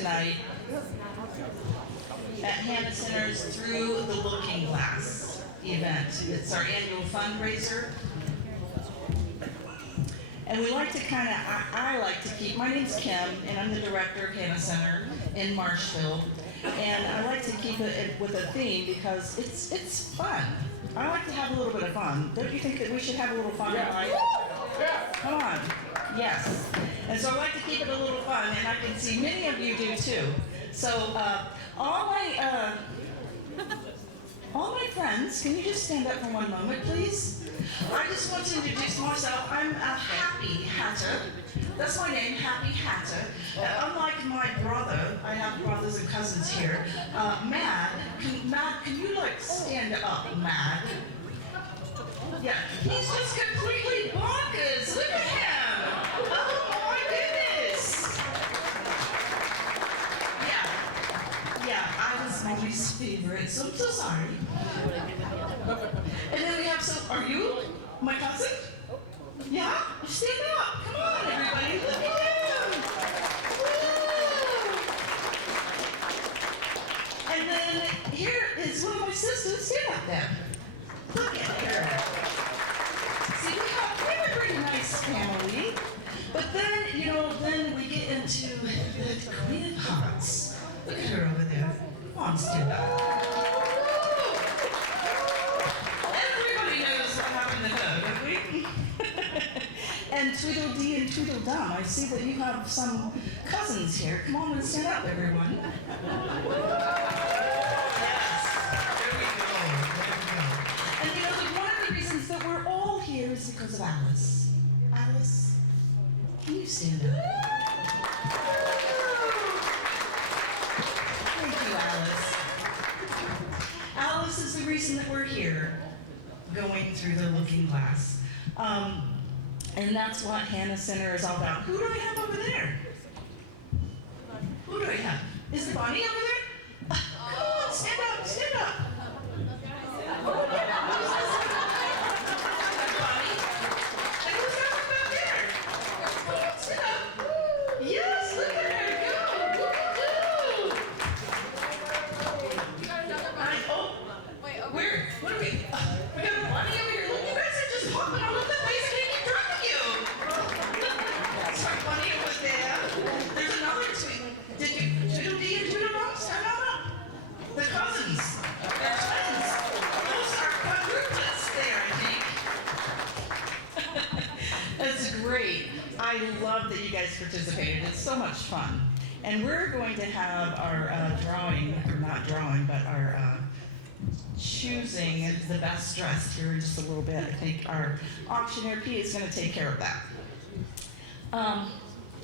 tonight at Hannah Center's Through the Looking Glass event. It's our annual fundraiser. And we like to I like to keep, my name's Kim, and I'm the director of Hannah Center in Marshville. And I like to keep it with a theme because it's fun. I like to have a little bit of fun. Don't you think that we should have a little fun in life? Come on. Yes. And so I like to keep it a little fun, and I can see many of you do too. So all my friends, can you just stand up for one moment, please? I just want to introduce myself. I'm Happy Hatter. That's my name, Happy Hatter. Unlike my brother, I have brothers and cousins here. Mad, can you like stand up, Mad? Yeah, he's just completely bonkers. Look at him. Oh my goodness. Yeah, I was Molly's favorite, so I'm so sorry. And then we have are you my cousin? Yeah? Stand up. Come on, everybody. Look at him. Woo! And then here is one of my sisters. Stand up there. Look at her. See, we have a pretty nice family. But then, then we get into the Queen of Hearts. Look at her over there. Come on, stand up. Everybody knows what happened to her, don't we? And Tweedledee and Tweedledum, I see that you have some cousins here. Come on and stand up, everyone. Yes, there we go. And one of the reasons that we're all here is because of Alice. Alice, can you stand up? Thank you, Alice. Alice is the reason that we're here, going through the looking glass. And that's what Hannah Center is all about. Who do I have over there? Who do I have? Is Bonnie over there? Come on, stand up, stand up. Oh, yeah. Bonnie. And who's that one back there? Come on, stand up. Yes, look at her go. Where? What are we? We got Bonnie over here. Look, you guys are just hopping all over the place. I can't keep track of you. Sorry, Bonnie over there. There's another two. Did you Tweedledee and Tweedledum stand up? The cousins. They're twins. Those are quadruplets there, I think. That's great. I love that you guys participated. It's so much fun. And we're going to have our drawing, or not drawing, but our choosing the best dressed here in just a little bit. I think our auctioneer P is going to take care of that.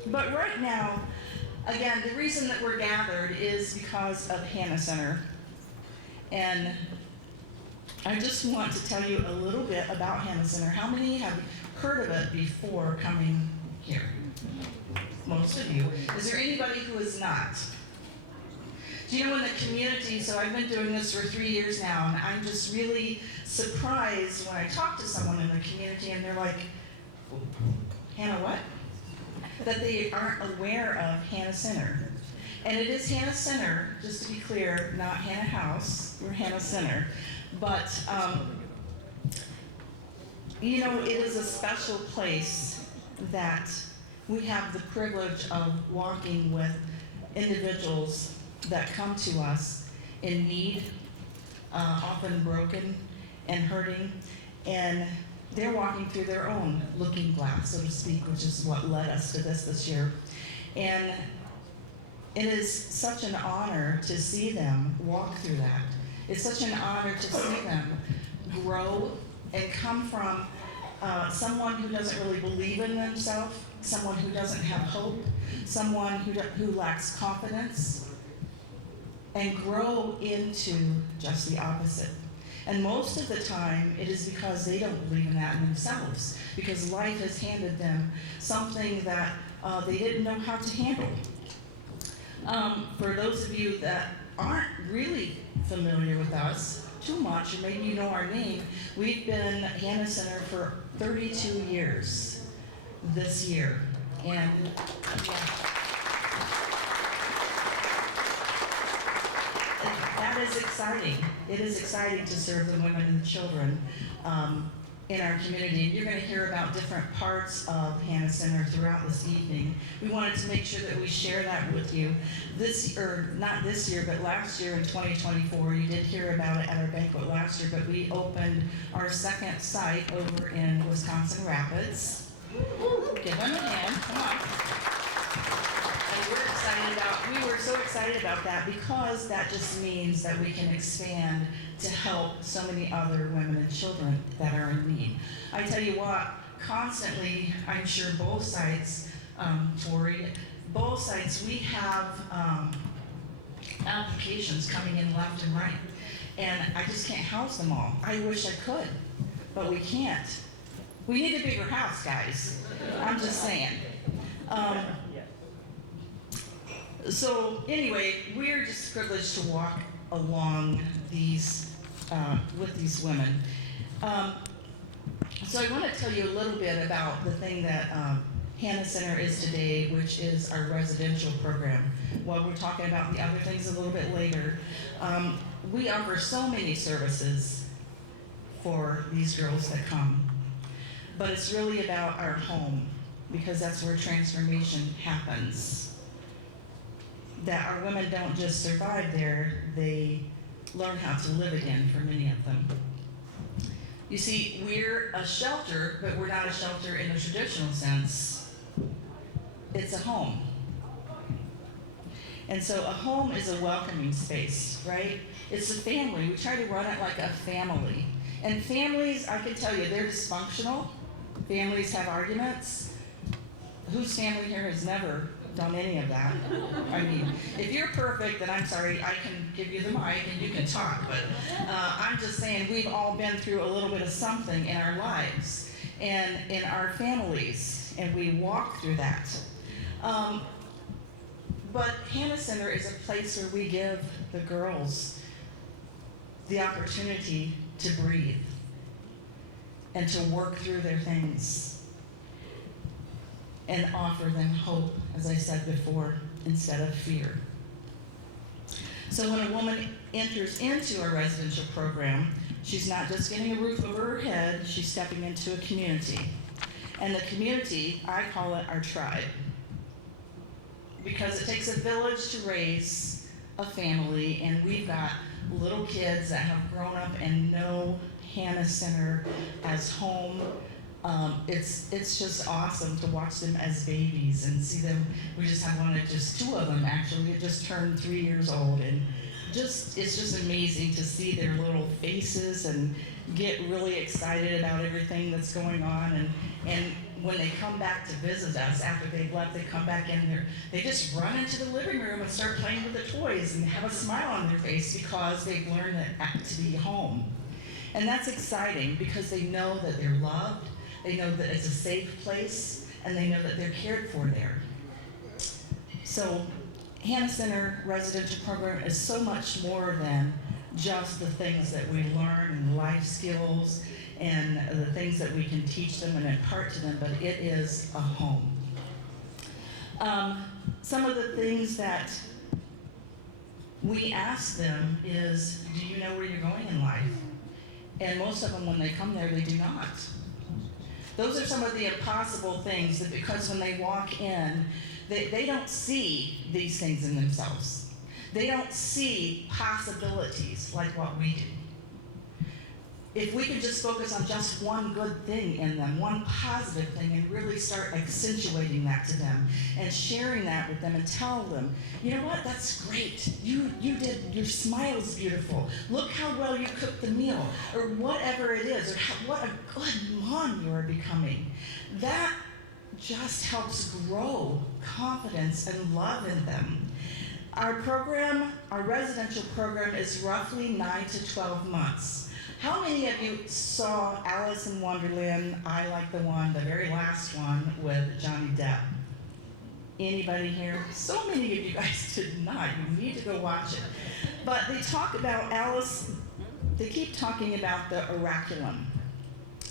But right now, again, the reason that we're gathered is because of Hannah Center. And I just want to tell you a little bit about Hannah Center. How many have heard of it before coming here? Most of you. Is there anybody who is not? Do you know, in the community, so I've been doing this for 3 years now, and I'm just really surprised when I talk to someone in the community and they're like, Hannah what? That they aren't aware of Hannah Center. And it is Hannah Center, just to be clear, not Hannah House, we're Hannah Center. But, it is a special place that we have the privilege of walking with individuals that come to us in need, often broken and hurting, and they're walking through their own looking glass, so to speak, which is what led us to this year. And it is such an honor to see them walk through that. It's such an honor to see them grow and come from someone who doesn't really believe in themselves, someone who doesn't have hope, someone who lacks confidence, and grow into just the opposite. And most of the time, it is because they don't believe in that in themselves, because life has handed them something that they didn't know how to handle. For those of you that aren't really familiar with us too much, or maybe you know our name, we've been at Hannah Center for 32 years this year. And yeah. That is exciting. It is exciting to serve the women and the children in our community. And you're going to hear about different parts of Hannah Center throughout this evening. We wanted to make sure that we share that with you. Not this year, but last year in 2024, you did hear about it at our banquet last year, but we opened our second site over in Wisconsin Rapids. Give them a hand, come on. And we were so excited about that because that just means that we can expand to help so many other women and children that are in need. I tell you what, constantly, I'm sure both sites, Tori, both sites, we have applications coming in left and right. And I just can't house them all. I wish I could, but we can't. We need a bigger house, guys. I'm just saying. So anyway, we're just privileged to walk along these with these women. So I want to tell you a little bit about the thing that Hannah Center is today, which is our residential program. While we're talking about the other things a little bit later, we offer so many services for these girls that come. But it's really about our home, because that's where transformation happens. That our women don't just survive there, they learn how to live again for many of them. You see, we're a shelter, but we're not a shelter in the traditional sense. It's a home. And so a home is a welcoming space, right? It's a family. We try to run it like a family. And families, I can tell you, they're dysfunctional. Families have arguments. Whose family here has never done any of that? I mean, if you're perfect, then I'm sorry, I can give you the mic and you can talk, but I'm just saying we've all been through a little bit of something in our lives and in our families, and we walk through that. But Hannah Center is a place where we give the girls the opportunity to breathe and to work through their things and offer them hope, as I said before, instead of fear. So when a woman enters into a residential program, she's not just getting a roof over her head, she's stepping into a community. And the community, I call it our tribe. Because it takes a village to raise a family, and we've got little kids that have grown up and know Hannah Center as home. It's just awesome to watch them as babies and see them. We just have two of them actually. It just turned 3 years old, and it's just amazing to see their little faces and get really excited about everything that's going on. And when they come back to visit us after they've left, they come back in there. They just run into the living room and start playing with the toys and have a smile on their face because they've learned that to be home. And that's exciting because they know that they're loved. They know that it's a safe place, and they know that they're cared for there. So Hannah Center residential program is so much more than just the things that we learn and life skills and the things that we can teach them and impart to them, but it is a home. Some of the things that we ask them is, do you know where you're going in life? And most of them, when they come there, they do not. Those are some of the impossible things that, because when they walk in, they don't see these things in themselves. They don't see possibilities like what we do. If we could just focus on just one good thing in them, one positive thing, and really start accentuating that to them and sharing that with them and tell them, you know what, that's great. You did, your smile's beautiful. Look how well you cooked the meal, or whatever it is, or what a good mom you are becoming. That just helps grow confidence and love in them. Our program, our residential program, is roughly 9 to 12 months. How many of you saw Alice in Wonderland, I Like the One, the very last one with Johnny Depp? Anybody here? So many of you guys did not. You need to go watch it. But they talk about Alice, they keep talking about the oraculum.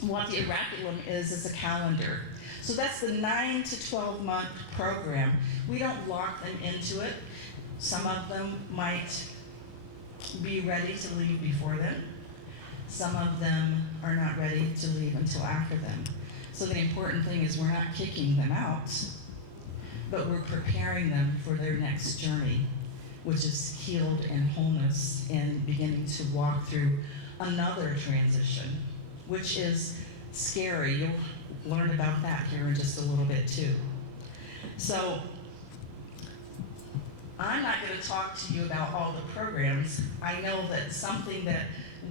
What the oraculum is a calendar. So that's the 9 to 12 month program. We don't lock them into it. Some of them might be ready to leave before them. Some of them are not ready to leave until after them. So the important thing is we're not kicking them out, but we're preparing them for their next journey, which is healed and wholeness and beginning to walk through another transition, which is scary. You'll learn about that here in just a little bit too. So I'm not going to talk to you about all the programs. I know that something that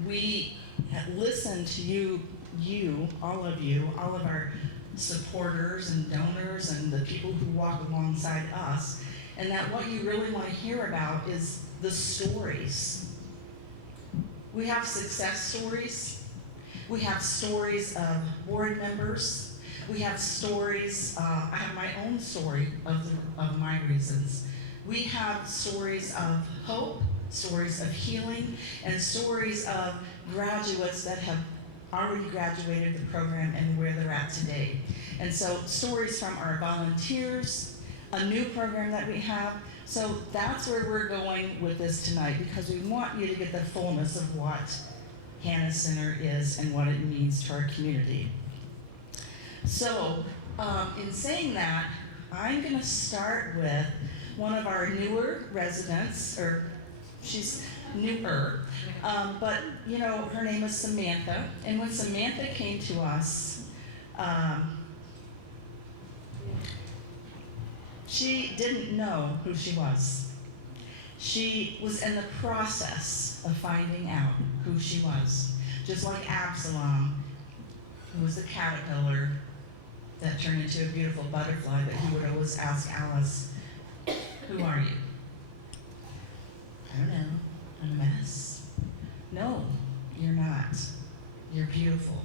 we have listened to you, all of our supporters and donors and the people who walk alongside us, and that what you really want to hear about is the stories. We have success stories. We have stories of board members. We have stories, I have my own story of my reasons. We have stories of hope, stories of healing, and stories of graduates that have already graduated the program and where they're at today. And so stories from our volunteers, a new program that we have. So that's where we're going with this tonight, because we want you to get the fullness of what Hannah Center is and what it means to our community. So in saying that, I'm going to start with one of our newer residents, or she's newer, but you know, her name is Samantha. And when Samantha came to us, she didn't know who she was. She was in the process of finding out who she was. Just like Absalom, who was the caterpillar that turned into a beautiful butterfly, but he would always ask Alice, "Who are you?" "I don't know, I'm a mess." "No, you're not. You're beautiful,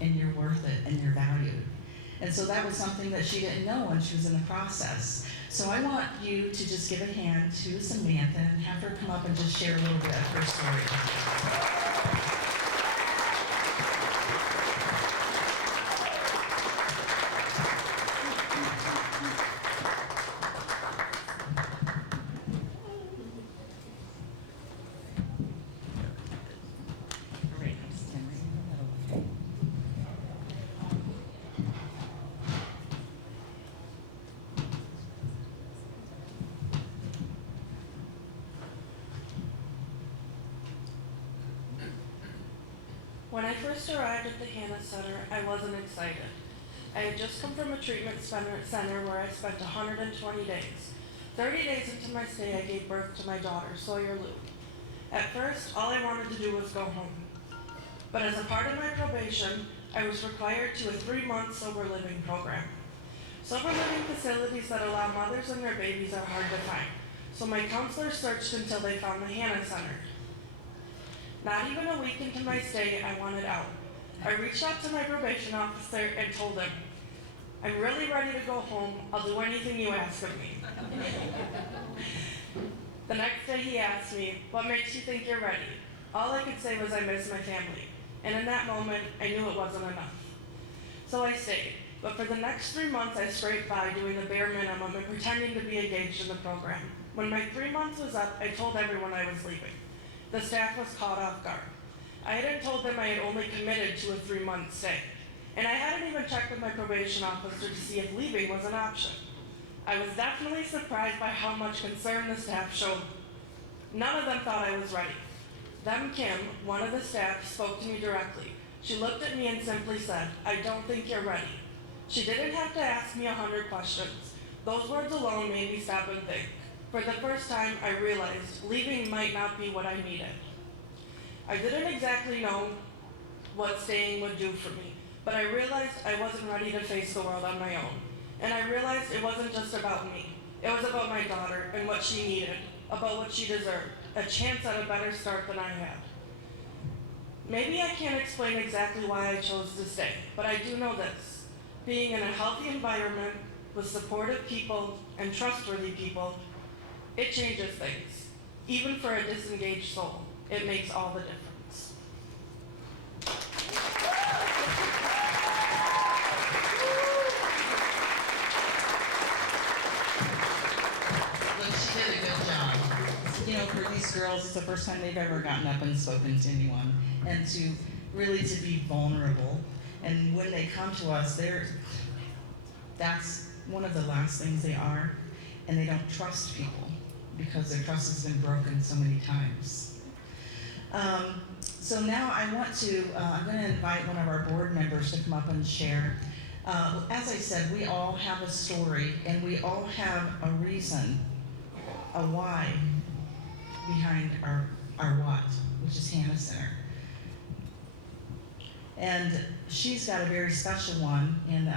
and you're worth it, and you're valued." And so that was something that she didn't know when she was in the process. So I want you to just give a hand to Samantha and have her come up and just share a little bit of her story. When I first arrived at the Hannah Center, I wasn't excited. I had just come from a treatment center where I spent 120 days. 30 days into my stay, I gave birth to my daughter, Sawyer Lou. At first, all I wanted to do was go home. But as a part of my probation, I was required to a 3-month sober living program. Sober living facilities that allow mothers and their babies are hard to find, so my counselor searched until they found the Hannah Center. Not even a week into my stay, I wanted out. I reached out to my probation officer and told him, "I'm really ready to go home. I'll do anything you ask of me." The next day he asked me, "What makes you think you're ready?" All I could say was I miss my family. And in that moment, I knew it wasn't enough. So I stayed. But for the next 3 months, I scraped by doing the bare minimum and pretending to be engaged in the program. When my 3 months was up, I told everyone I was leaving. The staff was caught off guard. I hadn't told them I had only committed to a 3-month stay, and I hadn't even checked with my probation officer to see if leaving was an option. I was definitely surprised by how much concern the staff showed. None of them thought I was ready. Then Kim, one of the staff, spoke to me directly. She looked at me and simply said, "I don't think you're ready." She didn't have to ask me 100 questions. Those words alone made me stop and think. For the first time, I realized leaving might not be what I needed. I didn't exactly know what staying would do for me, but I realized I wasn't ready to face the world on my own. And I realized it wasn't just about me. It was about my daughter and what she needed, about what she deserved, a chance at a better start than I had. Maybe I can't explain exactly why I chose to stay, but I do know this. Being in a healthy environment with supportive people and trustworthy people, it changes things. Even for a disengaged soul, it makes all the difference. Look, she did a good job. You know, for these girls, it's the first time they've ever gotten up and spoken to anyone, and to really to be vulnerable. And when they come to us, that's one of the last things they are, and they don't trust people because their trust has been broken so many times. So now I'm going to invite one of our board members to come up and share. As I said, we all have a story, and we all have a reason, a why behind our what, which is Hannah Center. And she's got a very special one, and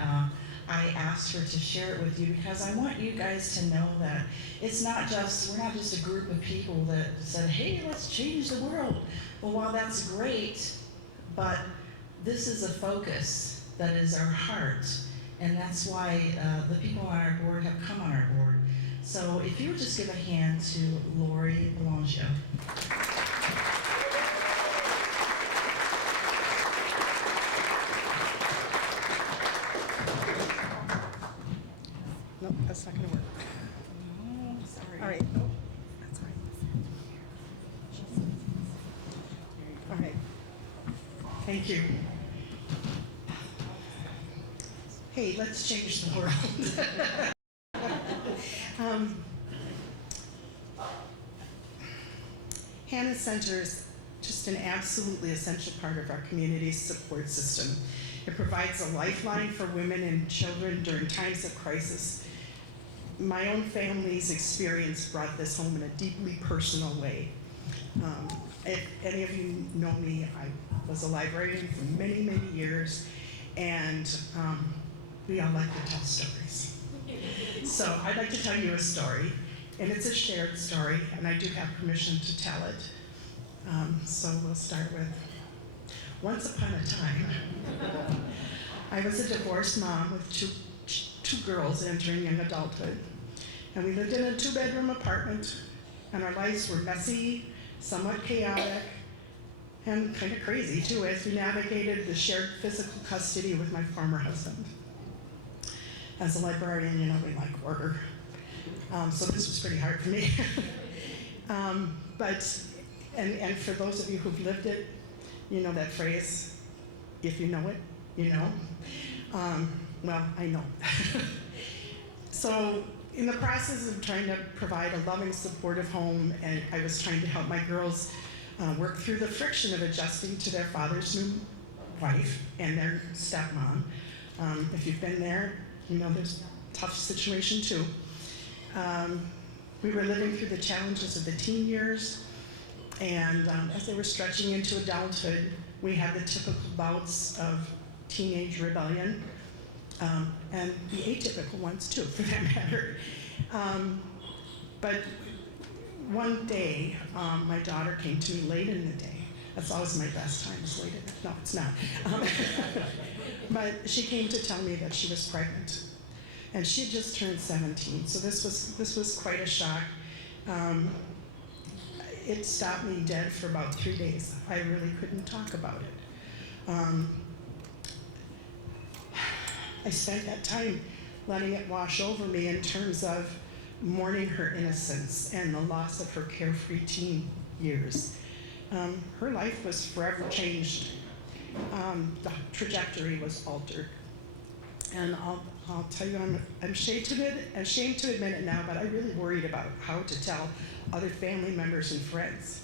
I asked her to share it with you because I want you guys to know that we're not just a group of people that said, hey, let's change the world. Well, while that's great, but this is a focus that is our heart, and that's why the people on our board have come on our board. So if you would just give a hand to Lori Bellangio. Nope, that's not going to work. Oh, sorry. All right. Oh, that's all right. All right. Thank you. Hey, let's change the world. Hannah Center is just an absolutely essential part of our community's support system. It provides a lifeline for women and children during times of crisis. My own family's experience brought this home in a deeply personal way. If any of you know me, I was a librarian for many, many years, and we all like to tell stories. So I'd like to tell you a story, and it's a shared story, and I do have permission to tell it. So we'll start with, once upon a time, I was a divorced mom with two girls entering young adulthood, and we lived in a 2-bedroom apartment, and our lives were messy, somewhat chaotic, and kind of crazy too, as we navigated the shared physical custody with my former husband. As a librarian, you know, we like order. So this was pretty hard for me. And for those of you who've lived it, you know that phrase, if you know it, you know. Well, I know. So in the process of trying to provide a loving, supportive home, and I was trying to help my girls work through the friction of adjusting to their father's new wife and their stepmom. If you've been there, you know there's a tough situation too. We were living through the challenges of the teen years, and as they were stretching into adulthood, we had the typical bouts of teenage rebellion, and the atypical ones too, for that matter. But one day, my daughter came to me late in the day. That's always my best time, is late in the, no, it's not. But she came to tell me that she was pregnant, and she had just turned 17. So this was quite a shock. It stopped me dead for about 3 days. I really couldn't talk about it. I spent that time letting it wash over me in terms of mourning her innocence and the loss of her carefree teen years. Her life was forever changed. The trajectory was altered. And I'll tell you, I'm ashamed to admit it now, but I really worried about how to tell other family members and friends.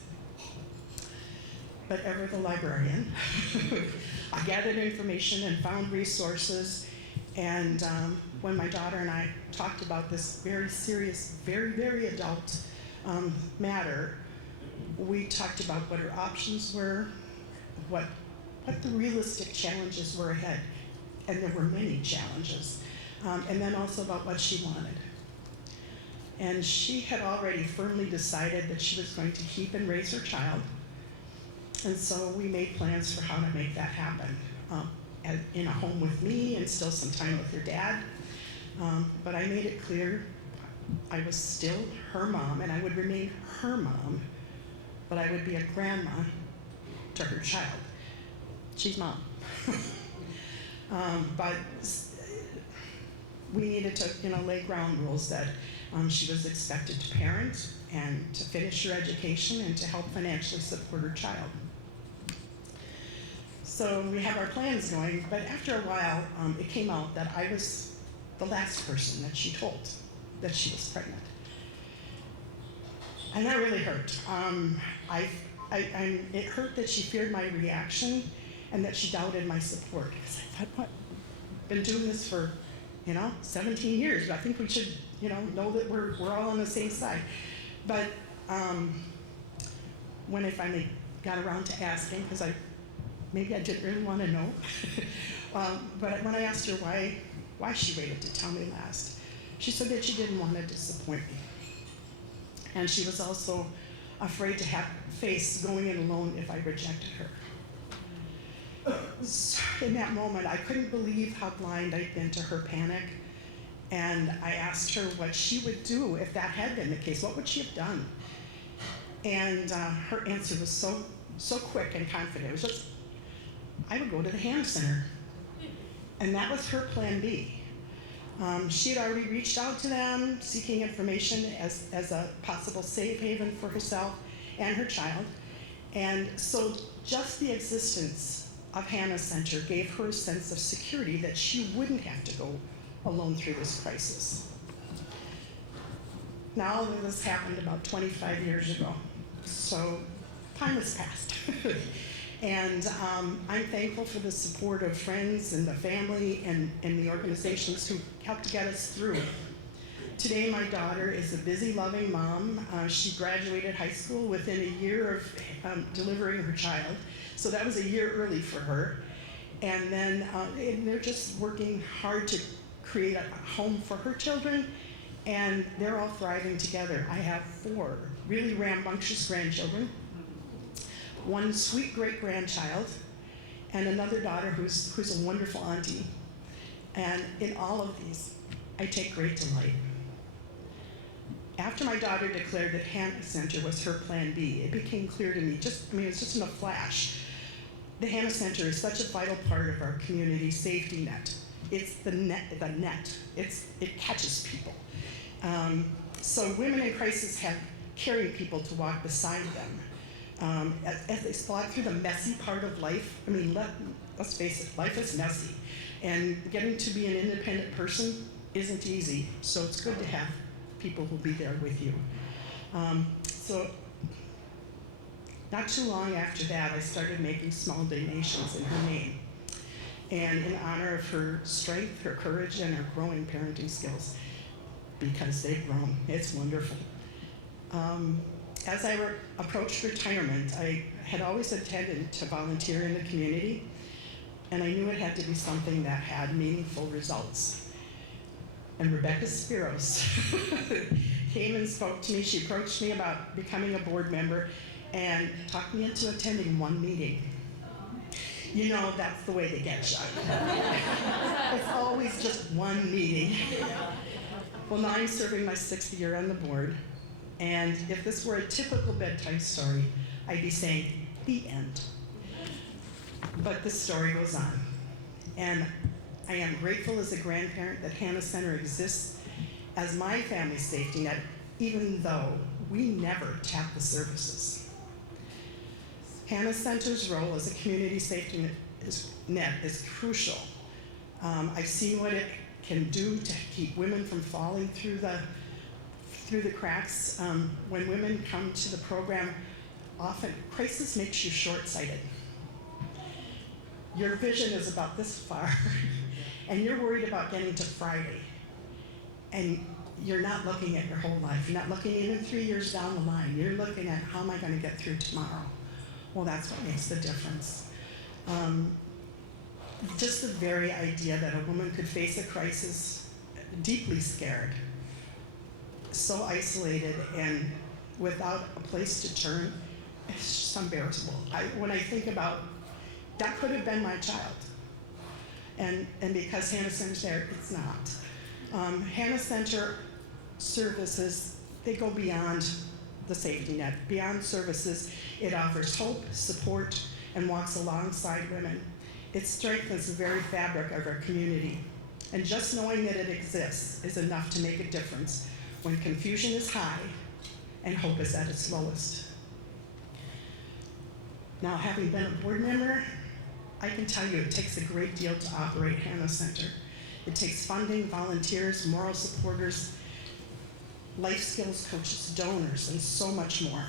But ever the librarian, I gathered information and found resources. And when my daughter and I talked about this very serious, very, very adult matter, we talked about what her options were, what the realistic challenges were ahead. And there were many challenges. And then also about what she wanted. And she had already firmly decided that she was going to keep and raise her child. And so we made plans for how to make that happen. In a home with me and still some time with her dad. But I made it clear I was still her mom, and I would remain her mom, but I would be a grandma to her child. She's mom. But we needed to, lay ground rules that she was expected to parent and to finish her education and to help financially support her child. So we have our plans going, but after a while, it came out that I was the last person that she told that she was pregnant. And that really hurt. It hurt that she feared my reaction and that she doubted my support. Because I thought, what? Been doing this for, 17 years. I think we should, know that we're all on the same side. But when I finally got around to asking, because maybe I didn't really want to know, but when I asked her why she waited to tell me last, she said that she didn't want to disappoint me. And she was also afraid to face going in alone if I rejected her. So in that moment, I couldn't believe how blind I'd been to her panic. And I asked her what she would do if that had been the case. What would she have done? And her answer was so quick and confident. It was just, I would go to the Hannah Center. And that was her plan B. She had already reached out to them, seeking information as a possible safe haven for herself and her child. And so just the existence of Hannah Center gave her a sense of security that she wouldn't have to go alone through this crisis. Now, all of this happened about 25 years ago, so time has passed. And I'm thankful for the support of friends and the family and the organizations who helped get us through. Today, my daughter is a busy, loving mom. She graduated high school within a year of delivering her child, so that was a year early for her. And then and they're just working hard to create a home for her children, and they're all thriving together. I have 4 really rambunctious grandchildren, 1 sweet great-grandchild, and another daughter who's a wonderful auntie. And in all of these, I take great delight. After my daughter declared that Hannah Center was her plan B, it became clear to me, it was just in a flash. The Hannah Center is such a vital part of our community safety net. It's the net. It catches people. So women in crisis have caring people to walk beside them. As they slog through the messy part of life, let's face it, life is messy. And getting to be an independent person isn't easy, so it's good to have people who'll be there with you. So not too long after that, I started making small donations in her name. And in honor of her strength, her courage, and her growing parenting skills, because they've grown. It's wonderful. As I approached retirement, I had always intended to volunteer in the community, and I knew it had to be something that had meaningful results. And Rebecca Spiros came and spoke to me. She approached me about becoming a board member and talked me into attending 1 meeting. That's the way they get you. It's always just 1 meeting. Well, now I'm serving my 6th year on the board, and if this were a typical bedtime story, I'd be saying, the end. But the story goes on. And I am grateful as a grandparent that Hannah Center exists as my family's safety net, even though we never tap the services. Hannah Center's role as a community safety net is crucial. I've seen what it can do to keep women from falling through the cracks. When women come to the program, often crisis makes you short-sighted. Your vision is about this far, and you're worried about getting to Friday, and you're not looking at your whole life. You're not looking even 3 years down the line. You're looking at, how am I going to get through tomorrow? Well, that's what makes the difference. Just the very idea that a woman could face a crisis deeply scared, so isolated and without a place to turn, it's just unbearable. When I think about, that could have been my child. And because Hannah Center's there, it's not. Hannah Center services, they go beyond the safety net. Beyond services, it offers hope, support, and walks alongside women. It strengthens the very fabric of our community. And just knowing that it exists is enough to make a difference when confusion is high and hope is at its lowest. Now, having been a board member, I can tell you it takes a great deal to operate Hannah Center. It takes funding, volunteers, moral supporters, life skills coaches, donors, and so much more.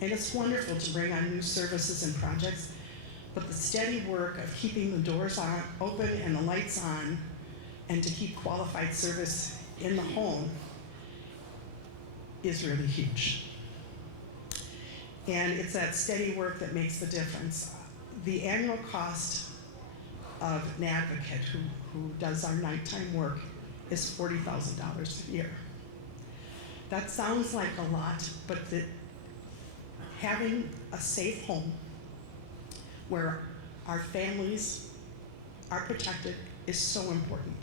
And it's wonderful to bring on new services and projects, but the steady work of keeping the doors open and the lights on, and to keep qualified service in the home is really huge. And it's that steady work that makes the difference. The annual cost of an advocate who does our nighttime work is $40,000 a year. That sounds like a lot, but having a safe home where our families are protected is so important.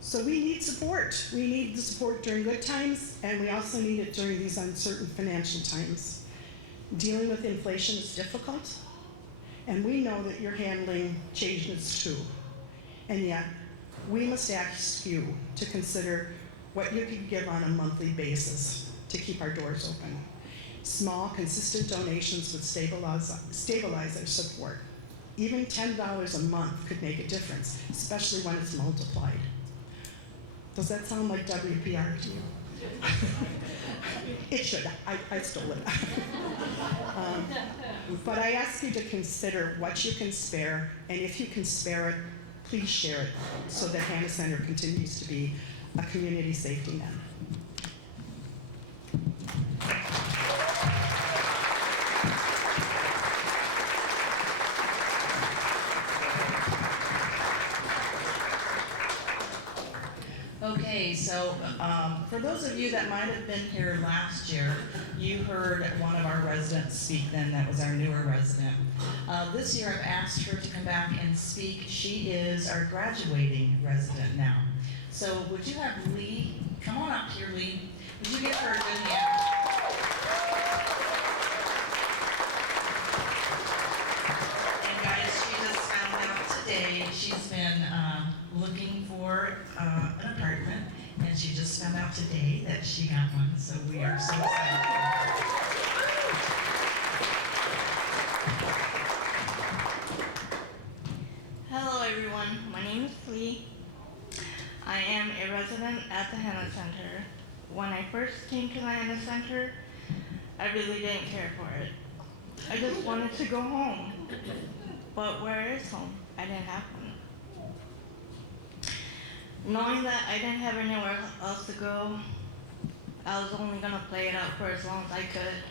So we need support. We need the support during good times, and we also need it during these uncertain financial times. Dealing with inflation is difficult, and we know that you're handling changes too. And yet, we must ask you to consider what you can give on a monthly basis to keep our doors open. Small, consistent donations would stabilize our support. Even $10 a month could make a difference, especially when it's multiplied. Does that sound like WPR to you? It should. I stole it. But I ask you to consider what you can spare, and if you can spare it, please share it so that Hannah Center continues to be a community safety net. Okay, so for those of you that might have been here last year, you heard one of our residents speak then, that was our newer resident. This year I've asked her to come back and speak. She is our graduating resident now. So would you have Lee, come on up here, Lee. Would you give her a good hand? And guys, she just found out today she's been looking for an apartment, and she just found out today that she got one, so we are so excited. Hello everyone, my name is Lee. I am a resident at the Hannah Center. When I first came to the Hannah Center, I really didn't care for it. I just wanted to go home. But where is home? I didn't have one. Knowing that I didn't have anywhere else to go, I was only gonna play it out for as long as I could,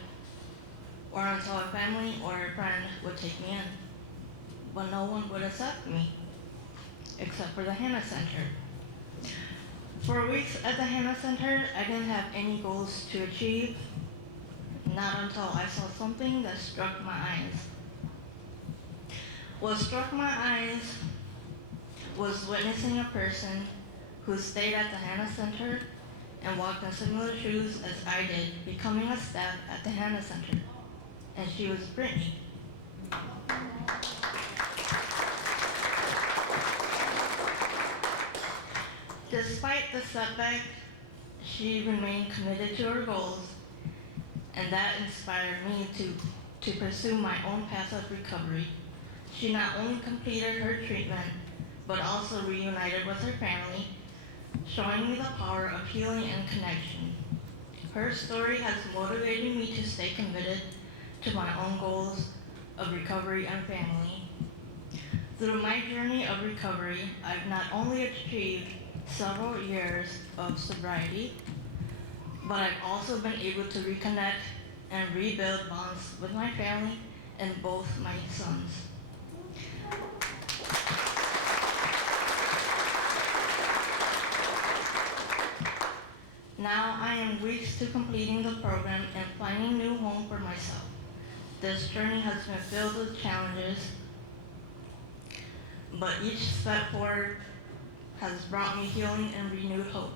or until a family or a friend would take me in. But no one would accept me, except for the Hannah Center. For weeks at the Hannah Center, I didn't have any goals to achieve, not until I saw something that struck my eyes. What struck my eyes was witnessing a person who stayed at the Hannah Center and walked in similar shoes as I did, becoming a staff at the Hannah Center. And she was Brittany. Despite the setback, she remained committed to her goals, and that inspired me to pursue my own path of recovery. She not only completed her treatment, but also reunited with her family, showing me the power of healing and connection. Her story has motivated me to stay committed to my own goals of recovery and family. Through my journey of recovery, I've not only achieved several years of sobriety, but I've also been able to reconnect and rebuild bonds with my family and both my sons. Now I am weeks to completing the program and finding a new home for myself. This journey has been filled with challenges, but each step forward has brought me healing and renewed hope.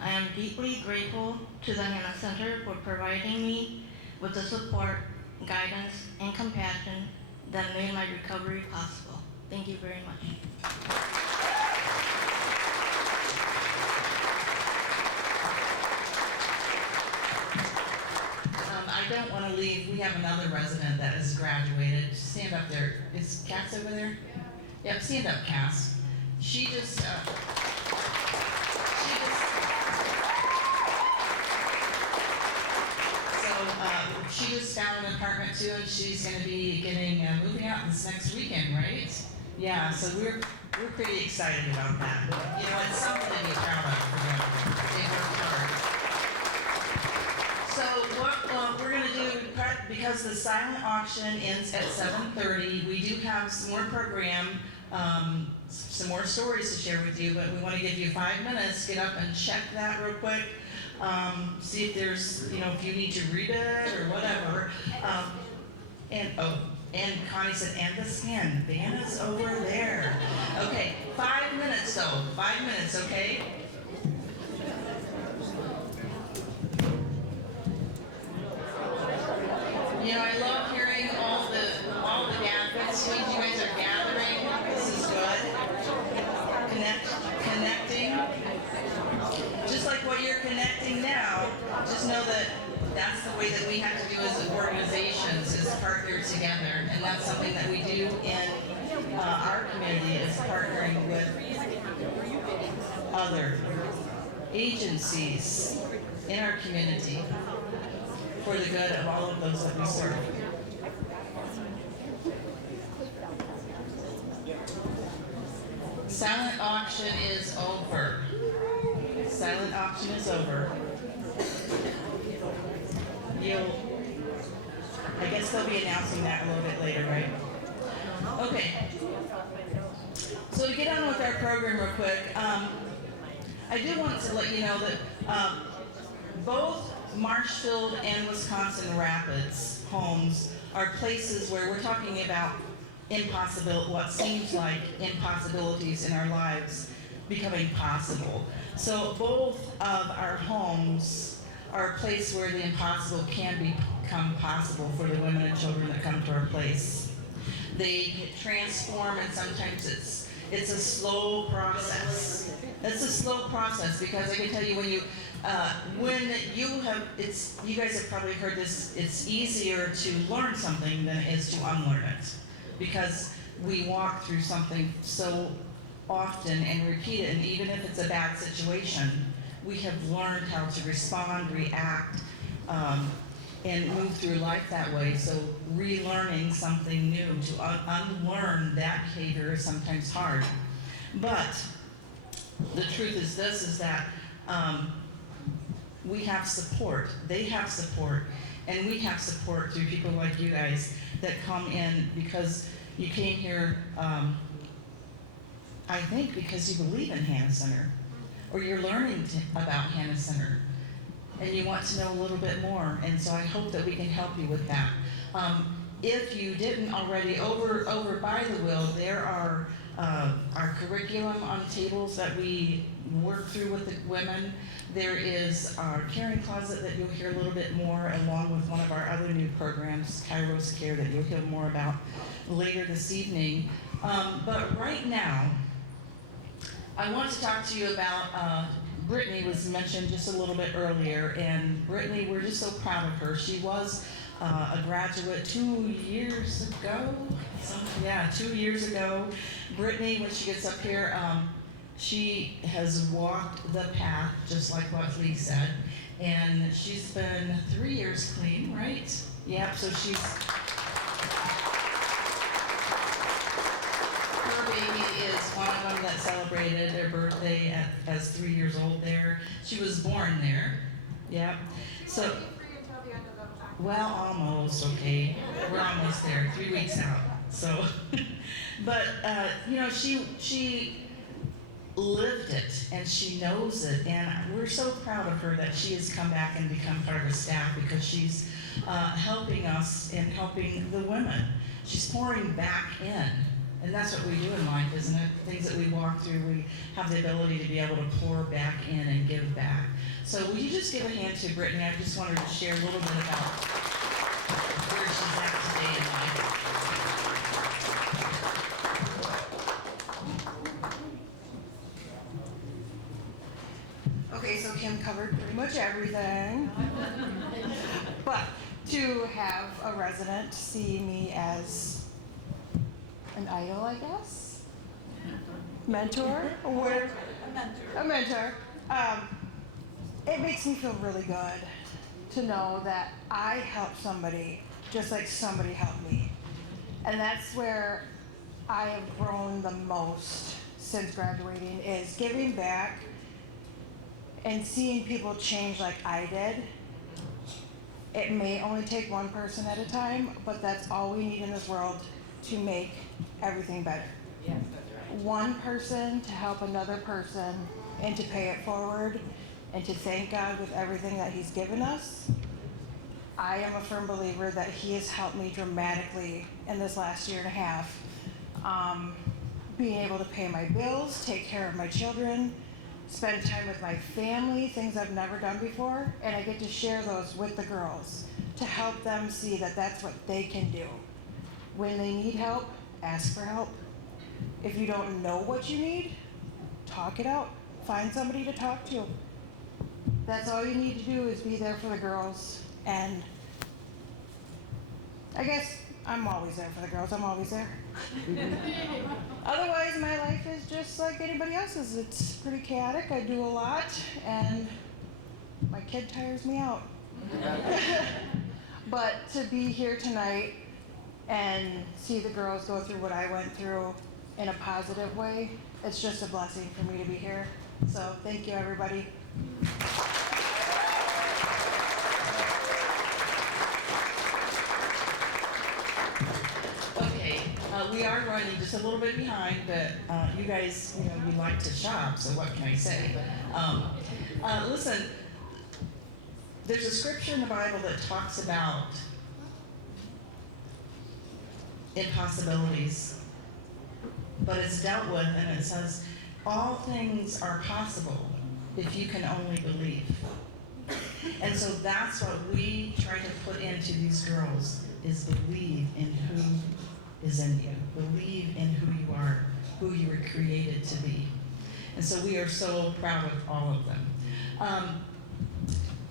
I am deeply grateful to the Hannah Center for providing me with the support, guidance, and compassion that made my recovery possible. Thank you very much. another resident that has graduated. Stand up there. Is Cass over there? Yep, stand up, Cass. She just found an apartment too, and she's going to be moving out this next weekend, right? Yeah, so we're pretty excited about that. You know, it's something to be proud of for them. They worked hard. So what we're going to do, because the silent auction ends at 7:30, we do have some more some more stories to share with you, but we want to give you 5 minutes. Get up and check that real quick. See if there's, if you need to read it or whatever. And Connie said, and the skin. Vanna's over there. Okay, 5 minutes though. 5 minutes, okay? I love hearing all the gatherings. You guys are gathering. This is good. Connecting. Just like what you're connecting now, just know that that's the way that we have to do as organizations, is partner together. And that's something that we do in our community, is partnering with other agencies in our community for the good of all of those that we serve. Silent auction is over. Silent auction is over. I guess they'll be announcing that a little bit later, right? Okay. So to get on with our program real quick, I do want to let you know that both Marshfield and Wisconsin Rapids homes are places where we're talking about what seems like impossibilities in our lives becoming possible. So both of our homes are a place where the impossible can become possible for the women and children that come to our place. They transform, and sometimes it's a slow process. It's a slow process, because I can tell you you guys have probably heard this, it's easier to learn something than it is to unlearn it, because we walk through something so often and repeat it, and even if it's a bad situation, we have learned how to respond, react, and move through life that way. So relearning something new, to unlearn that behavior, is sometimes hard. But the truth is this, is that we have support, they have support, and we have support through people like you guys that come in because you came here, I think because you believe in Hannah Center, or you're learning about Hannah Center, and you want to know a little bit more. And so I hope that we can help you with that. If you didn't already, over by the wheel, there are our curriculum on tables that we work through with the women. There is our caring closet that you'll hear a little bit more, along with one of our other new programs, Kairos Care, that you'll hear more about later this evening. But right now, I want to talk to you about Brittany. Was mentioned just a little bit earlier, and Brittany, we're just so proud of her. She was a graduate 2 years ago. 2 years ago. Brittany, when she gets up here, she has walked the path, just like what Lee said, and she's been 3 years clean, right? Yep, so her baby is one of them that celebrated their birthday as 3 years old there. She was born there, yep. So, well, almost, okay. We're almost there, 3 weeks out, so. But, she lived it, and she knows it, and we're so proud of her that she has come back and become part of our staff, because she's helping us and helping the women. She's pouring back in, and that's what we do in life, isn't it? Things that we walk through, we have the ability to be able to pour back in and give back. So will you just give a hand to Brittany? I just wanted to share a little bit about where she's at today in life. Okay, so Kim covered pretty much everything. But to have a resident see me as an idol, I guess. Mentor? Or a mentor. It makes me feel really good to know that I helped somebody just like somebody helped me. And that's where I have grown the most since graduating, is giving back and seeing people change like I did. It may only take one person at a time, but that's all we need in this world to make everything better. Yes, that's right. One person to help another person and to pay it forward and to thank God with everything that He's given us. I am a firm believer that He has helped me dramatically in this last year and a half. Being able to pay my bills, take care of my children, spend time with my family, things I've never done before, and I get to share those with the girls to help them see that that's what they can do. When they need help, ask for help. If you don't know what you need, talk it out. Find somebody to talk to. That's all you need to do, is be there for the girls. And I guess I'm always there for the girls. I'm always there. Otherwise, my life is just like anybody else's. It's pretty chaotic. I do a lot, and my kid tires me out. But to be here tonight and see the girls go through what I went through in a positive way, it's just a blessing for me to be here. So thank you, everybody. Okay, we are running just a little bit behind, but you guys, you like to shop, so what can I say? Listen, there's a scripture in the Bible that talks about impossibilities, but it's dealt with, and it says, all things are possible if you can only believe. And so that's what we try to put into these girls, is believe in who is in you. Believe in who you are, who you were created to be. And so we are so proud of all of them.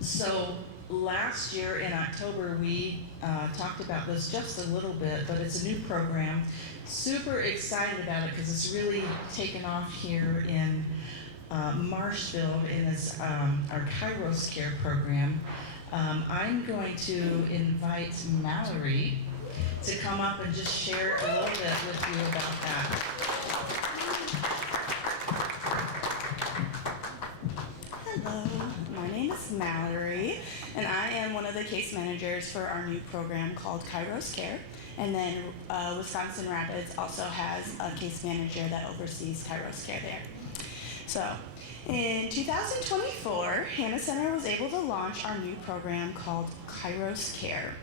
So last year in October, we talked about this just a little bit, but it's a new program. Super excited about it because it's really taken off here in Marshfield in this our Kairos Care program. I'm going to invite Mallory to come up and just share a little bit with you about that. Hello, my name is Mallory, and I am one of the case managers for our new program called Kairos Care. And then Wisconsin Rapids also has a case manager that oversees Kairos Care there. So, in 2024, Hannah Center was able to launch our new program called Kairos Care.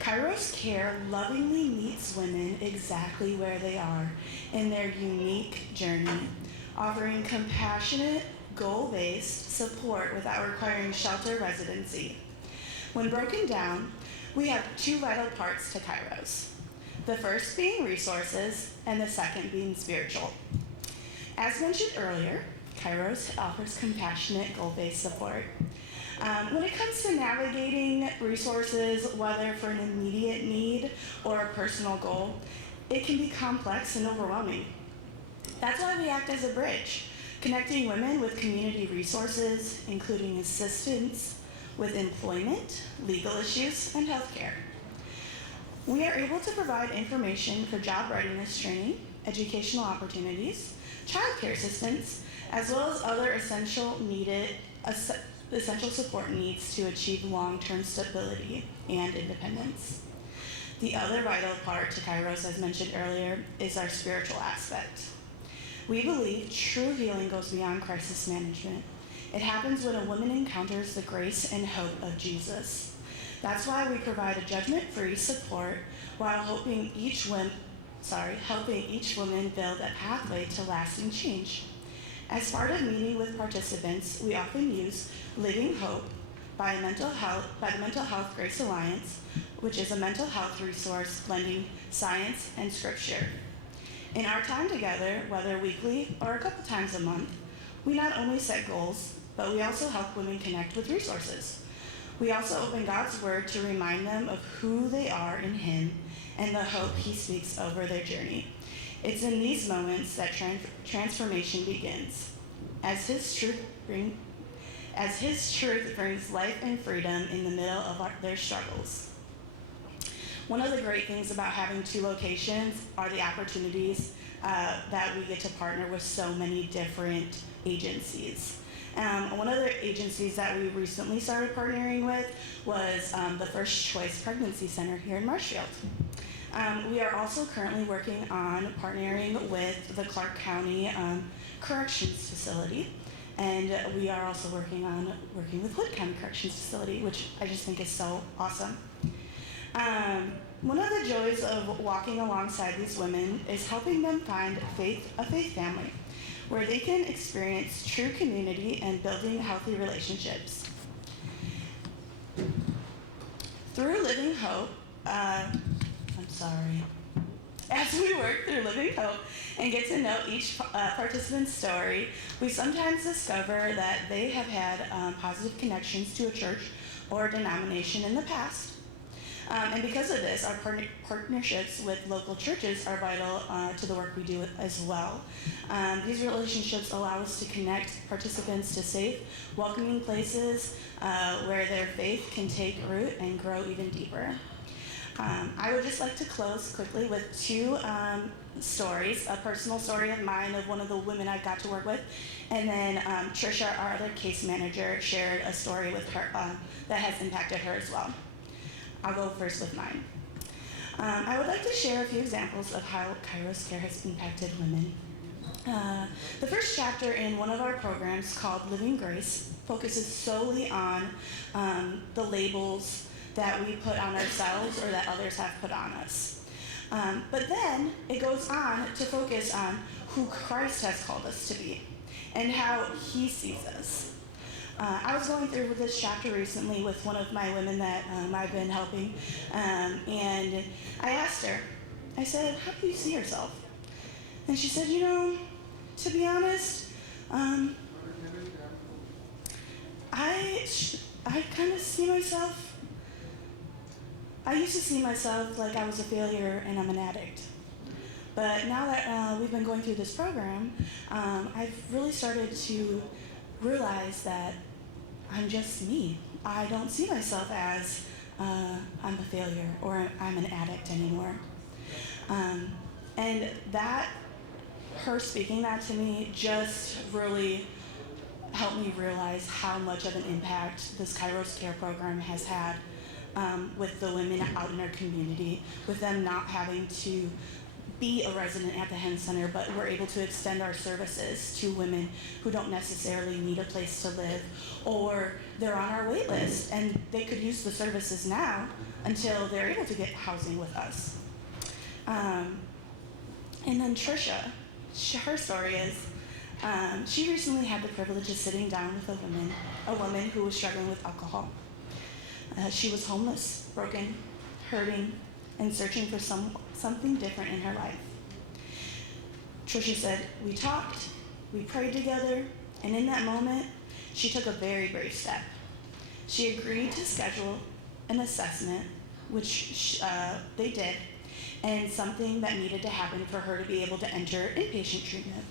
Kairos Care lovingly meets women exactly where they are in their unique journey, offering compassionate, goal-based support without requiring shelter residency. When broken down, we have two vital parts to Kairos. The first being resources, and the second being spiritual. As mentioned earlier, Kairos offers compassionate, goal-based support. When it comes to navigating resources, whether for an immediate need or a personal goal, it can be complex and overwhelming. That's why we act as a bridge, connecting women with community resources, including assistance with employment, legal issues, and healthcare. We are able to provide information for job readiness training, educational opportunities, childcare assistance, as well as other essential support needs to achieve long-term stability and independence. The other vital part to Kairos, as mentioned earlier, is our spiritual aspect. We believe true healing goes beyond crisis management. It happens when a woman encounters the grace and hope of Jesus. That's why we provide a judgment-free support while helping each woman build a pathway to lasting change. As part of meeting with participants, we often use Living Hope by the Mental Health Grace Alliance, which is a mental health resource blending science and scripture. In our time together, whether weekly or a couple times a month, we not only set goals, but we also help women connect with resources. We also open God's Word to remind them of who they are in Him and the hope He speaks over their journey. It's in these moments that transformation begins, as His truth brings life and freedom in the middle of their struggles. One of the great things about having 2 locations are the opportunities that we get to partner with so many different agencies. One of the agencies that we recently started partnering with was the First Choice Pregnancy Center here in Marshfield. We are also currently working on partnering with the Clark County Corrections Facility, and we are also working with Hood County Corrections Facility, which I just think is so awesome. One of the joys of walking alongside these women is helping them find a faith family, where they can experience true community and building healthy relationships. Through Living Hope, as we work through Living Hope and get to know each participant's story, we sometimes discover that they have had positive connections to a church or denomination in the past. And because of this, our partnerships with local churches are vital to the work we do as well. These relationships allow us to connect participants to safe, welcoming places where their faith can take root and grow even deeper. I would just like to close quickly with 2 stories, a personal story of mine of one of the women I got to work with, and then Trisha, our other case manager, shared a story with her that has impacted her as well. I'll go first with mine. I would like to share a few examples of how Kairos Care has impacted women. The first chapter in one of our programs, called Living Grace, focuses solely on the labels that we put on ourselves or that others have put on us. But then it goes on to focus on who Christ has called us to be and how He sees us. I was going through this chapter recently with one of my women that I've been helping, and I asked her, I said, how do you see yourself? And she said, to be honest, I kind of see myself, I used to see myself like I was a failure and I'm an addict. But now that we've been going through this program, I've really started to realize that I'm just me. I don't see myself as I'm a failure or I'm an addict anymore. And that, her speaking that to me just really helped me realize how much of an impact this Kairos Care program has had with the women out in our community, with them not having to be a resident at the Hen Center, but we're able to extend our services to women who don't necessarily need a place to live, or they're on our wait list and they could use the services now until they're able to get housing with us. And then Trisha, her story is, she recently had the privilege of sitting down with a woman who was struggling with alcohol. She was homeless, broken, hurting, and searching for something different in her life. Trisha said, we talked, we prayed together, and in that moment, she took a very brave step. She agreed to schedule an assessment, which they did, and something that needed to happen for her to be able to enter inpatient treatment.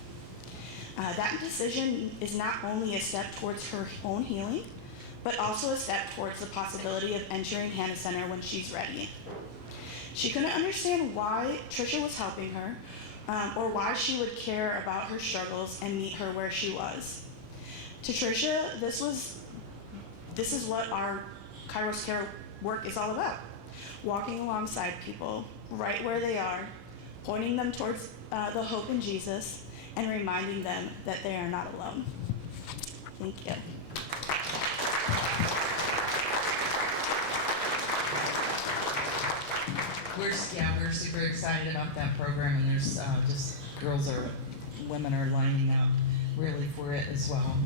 That decision is not only a step towards her own healing, but also a step towards the possibility of entering Hannah Center when she's ready. She couldn't understand why Trisha was helping her, or why she would care about her struggles and meet her where she was. To Trisha, this is what our Kairos Care work is all about. Walking alongside people right where they are, pointing them towards the hope in Jesus, and reminding them that they are not alone. Thank you. We're super excited about that program, and there's women are lining up really for it as well,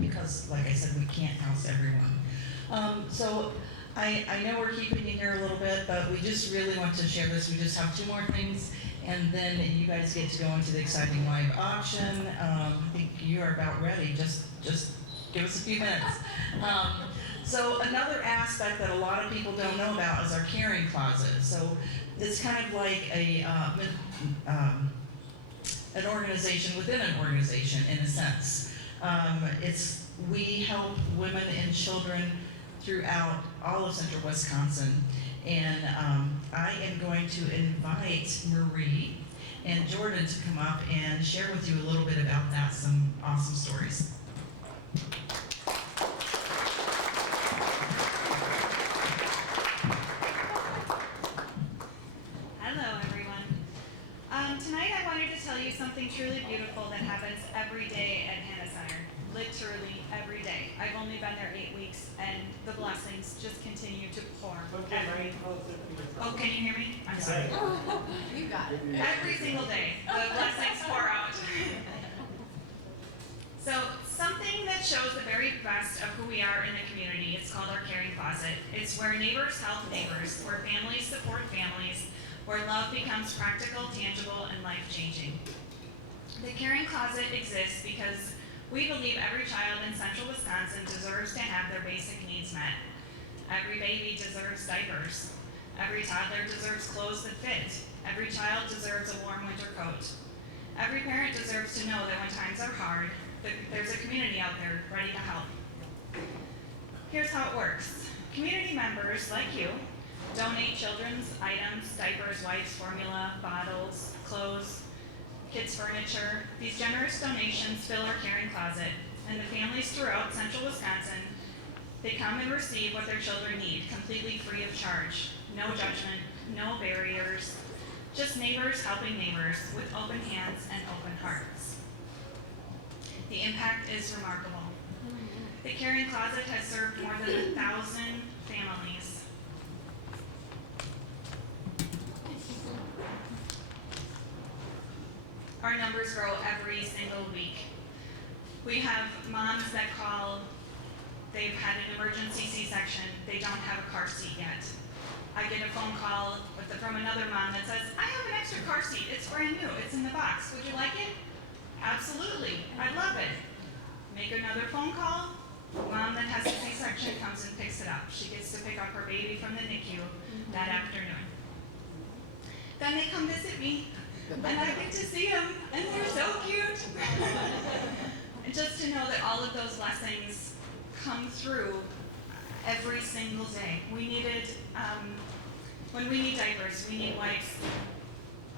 because like I said, we can't house everyone. So I know we're keeping you here a little bit, but we just really want to share this. We just have 2 more things, and then you guys get to go into the exciting live auction. I think you are about ready. Just Give us a few minutes. So another aspect that a lot of people don't know about is our carrying closet. So it's kind of like an organization within an organization in a sense. We help women and children throughout all of central Wisconsin. And I am going to invite Marie and Jordan to come up and share with you a little bit about that, some awesome stories. Hello, everyone. Tonight I wanted to tell you something truly beautiful that happens every day at Hannah Center. Literally every day. I've only been there 8 weeks, and the blessings just continue to pour. Oh, can you hear me? I'm sorry. You got it. Every single day, the blessings pour out. So, something that shows the very best of who we are in the community, it's called our caring closet. It's where neighbors help neighbors, where families support families, where love becomes practical, tangible, and life-changing. The caring closet exists because we believe every child in central Wisconsin deserves to have their basic needs met. Every baby deserves diapers. Every toddler deserves clothes that fit. Every child deserves a warm winter coat. Every parent deserves to know that when times are hard, there's a community out there ready to help. Here's how it works. Community members, like you, donate children's items, diapers, wipes, formula, bottles, clothes, kids' furniture. These generous donations fill our caring closet, and the families throughout central Wisconsin, they come and receive what their children need, completely free of charge. No judgment, no barriers, just neighbors helping neighbors with open hands and open hearts. The impact is remarkable. The caring closet has served more than 1,000 families. Our numbers grow every single week. We have moms that call, they've had an emergency C-section, they don't have a car seat yet. I get a phone call from another mom that says, I have an extra car seat, it's brand new, it's in the box, would you like it? Absolutely, I love it. Make another phone call, mom that has a C-section comes and picks it up. She gets to pick up her baby from the NICU that afternoon. Then they come visit me, and I get to see them, and they're so cute. And just to know that all of those blessings come through every single day. We needed, when we need diapers, we need wipes.